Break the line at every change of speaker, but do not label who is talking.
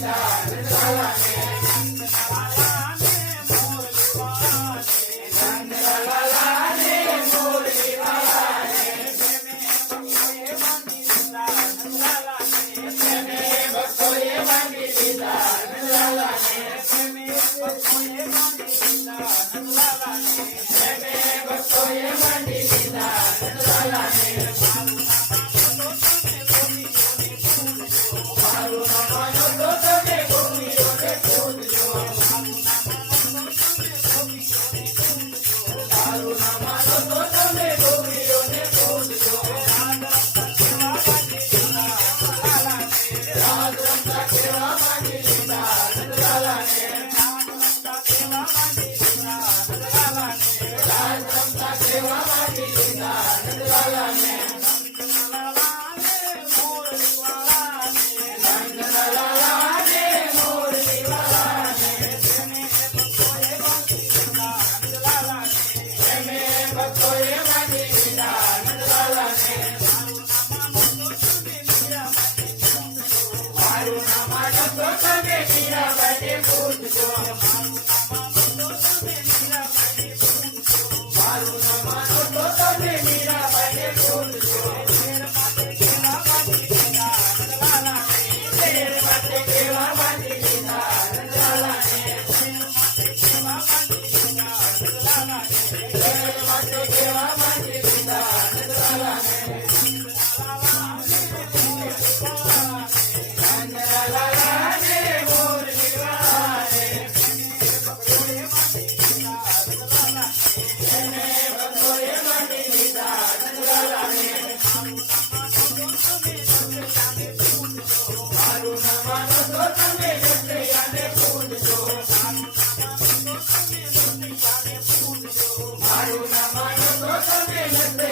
Stop. મારું નામ તો તમે